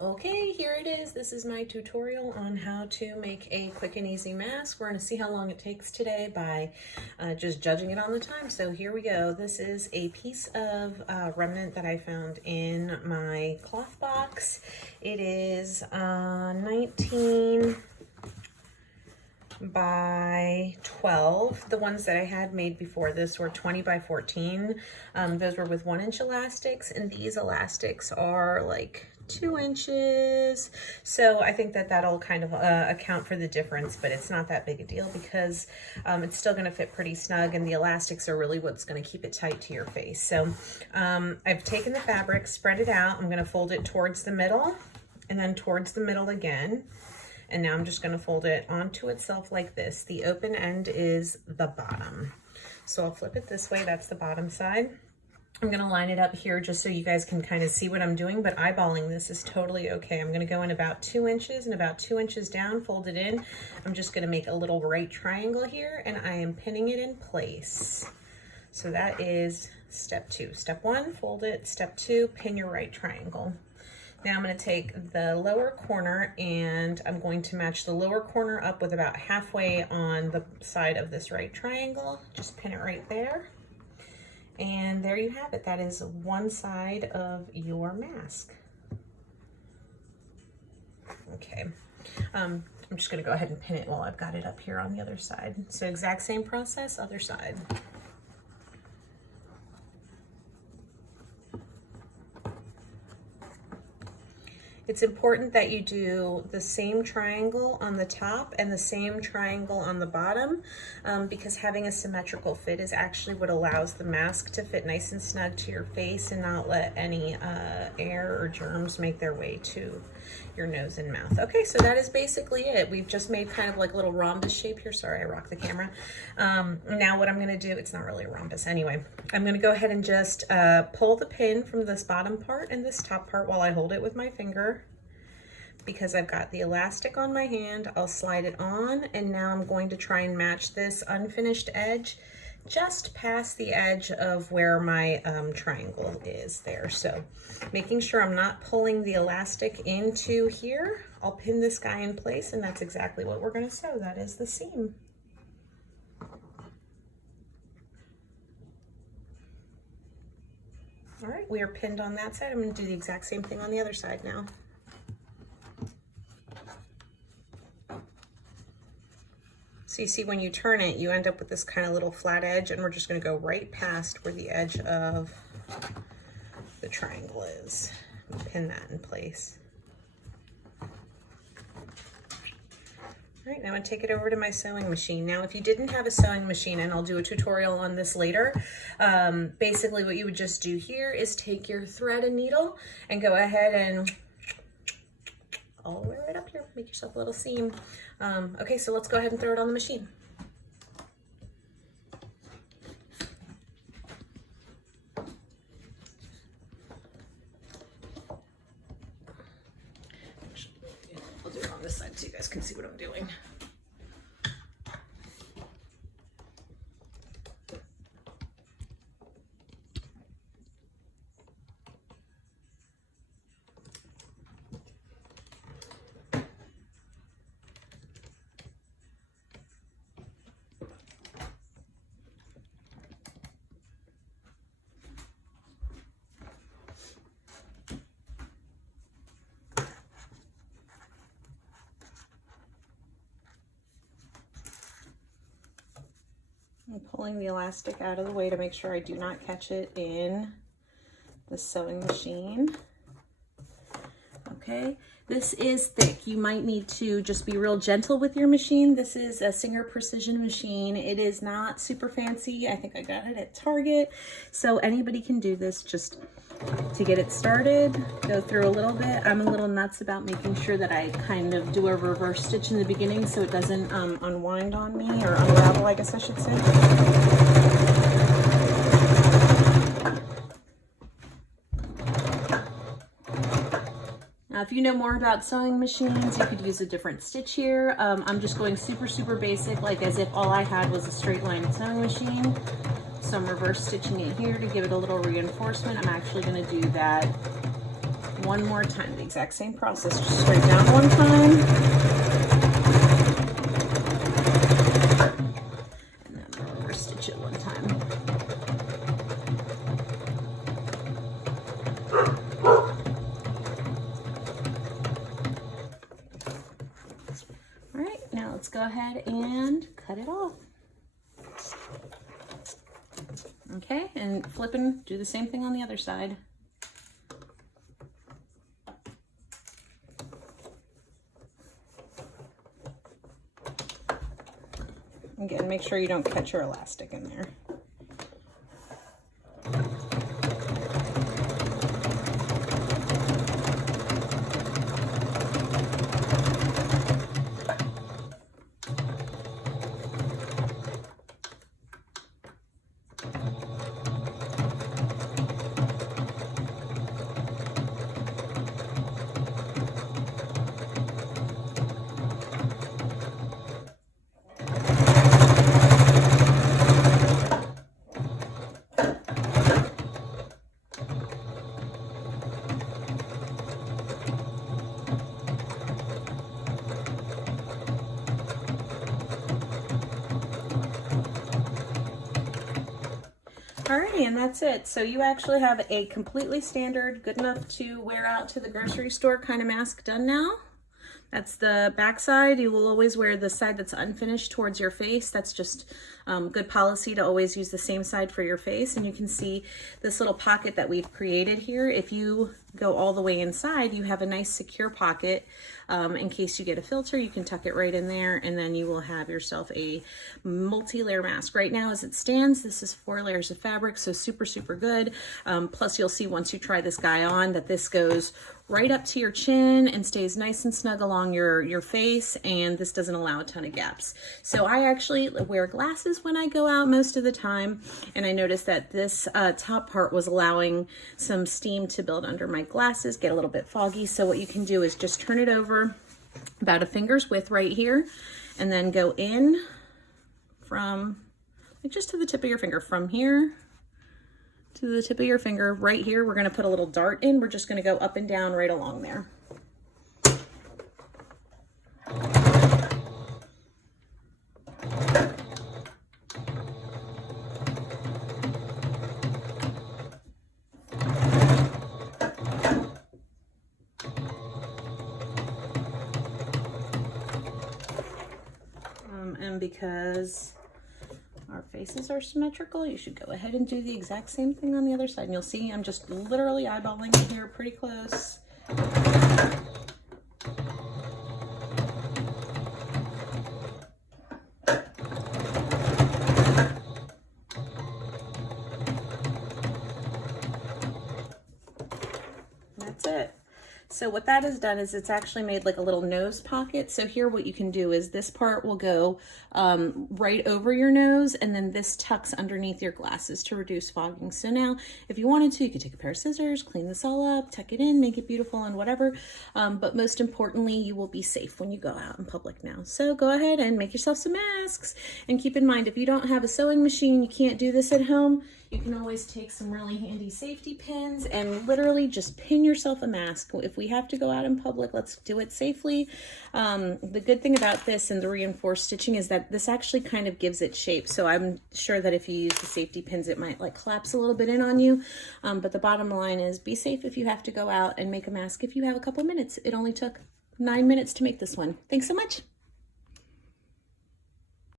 Okay, here it is. This is my tutorial on how to make a quick and easy mask. We're going to see how long it takes today by just judging it on the time. So here we go. This is a piece of remnant that I found in my cloth box. It is 19 by 12. The ones that I had made before this were 20 by 14. Those were with 1-inch elastics, and these elastics are like 2 inches. So I think that that'll kind of account for the difference, but it's not that big a deal because it's still going to fit pretty snug, and the elastics are really what's going to keep it tight to your face. So I've taken the fabric, spread it out. I'm going to fold it towards the middle and then towards the middle again. And now I'm just going to fold it onto itself like this. The open end is the bottom. So I'll flip it this way. That's the bottom side. I'm going to line it up here just so you guys can kind of see what I'm doing, but eyeballing this is totally okay. I'm going to go in about 2 inches and about 2 inches down, fold it in. I'm just going to make a little right triangle here, and I am pinning it in place. So that is step 2. Step 1, fold it. Step 2, pin your right triangle. Now I'm going to take the lower corner and I'm going to match the lower corner up with about halfway on the side of this right triangle. Just pin it right there. And there you have it. That is one side of your mask. Okay. I'm just going to go ahead and pin it while I've got it up here on the other side. So exact same process, other side. It's important that you do the same triangle on the top and the same triangle on the bottom because having a symmetrical fit is actually what allows the mask to fit nice and snug to your face and not let any air or germs make their way to your nose and mouth. Okay, so that is basically it. We've just made kind of like a little rhombus shape here. Sorry, I rocked the camera. Now what I'm gonna do, it's not really a rhombus anyway. I'm gonna go ahead and just pull the pin from this bottom part and this top part while I hold it with my finger. Because I've got the elastic on my hand, I'll slide it on, and now I'm going to try and match this unfinished edge just past the edge of where my triangle is there. So making sure I'm not pulling the elastic into here, I'll pin this guy in place, and that's exactly what we're going to sew. That is the seam. All right, we are pinned on that side. I'm going to do the exact same thing on the other side now. So you see when you turn it, you end up with this kind of little flat edge, and we're just going to go right past where the edge of the triangle is. And pin that in place. All right, now I'm going to take it over to my sewing machine. Now, if you didn't have a sewing machine, and I'll do a tutorial on this later, basically what you would just do here is take your thread and needle and go ahead and all the way right up here, make yourself a little seam. Okay, so let's go ahead and throw it on the machine. I'll do it on this side so you guys can see what I'm doing. I'm pulling the elastic out of the way to make sure I do not catch it in the sewing machine. Okay, this is thick. You might need to just be real gentle with your machine. This is a Singer Precision machine. It is not super fancy. I think I got it at Target. So anybody can do this just to get it started. Go through a little bit. I'm a little nuts about making sure that I kind of do a reverse stitch in the beginning so it doesn't unwind on me, or unravel, I guess I should say. Now, if you know more about sewing machines, you could use a different stitch here. I'm just going super basic, like as if all I had was a straight line sewing machine. So I'm reverse stitching it here to give it a little reinforcement. I'm actually going to do that one more time. The exact same process, just straight down one time. And then reverse stitch it one time. All right, now let's go ahead and cut it off. Okay, and flip and do the same thing on the other side. Again, make sure you don't catch your elastic in there. Alrighty, and that's it. So you actually have a completely standard, good enough to wear out to the grocery store kind of mask done now. That's the back side. You will always wear the side that's unfinished towards your face. That's just good policy to always use the same side for your face. And you can see this little pocket that we've created here. If you go all the way inside, you have a nice secure pocket. In case you get a filter, you can tuck it right in there, and then you will have yourself a multi-layer mask. Right now as it stands, this is 4 layers of fabric, so super, super good. Plus you'll see once you try this guy on that this goes right up to your chin and stays nice and snug along your face, and this doesn't allow a ton of gaps. So I actually wear glasses when I go out most of the time, and I noticed that this top part was allowing some steam to build under my glasses, get a little bit foggy. So what you can do is just turn it over about a finger's width right here, and then go in from like just to the tip of your finger. From here to the tip of your finger right here, we're going to put a little dart in. We're just going to go up and down right along there. And because our faces are symmetrical, you should go ahead and do the exact same thing on the other side. And you'll see I'm just literally eyeballing it here pretty close. That's it. So what that has done is it's actually made like a little nose pocket. So here what you can do is this part will go right over your nose, and then this tucks underneath your glasses to reduce fogging. So now if you wanted to, you could take a pair of scissors, clean this all up, tuck it in, make it beautiful and whatever. But most importantly, you will be safe when you go out in public now. So go ahead and make yourself some masks. And keep in mind, if you don't have a sewing machine, you can't do this at home, you can always take some really handy safety pins and literally just pin yourself a mask. If we have to go out in public, let's do it safely. The good thing about this and the reinforced stitching is that this actually kind of gives it shape. So I'm sure that if you use the safety pins, it might like collapse a little bit in on you. But the bottom line is be safe if you have to go out, and make a mask if you have a couple minutes. It only took 9 minutes to make this one. Thanks so much.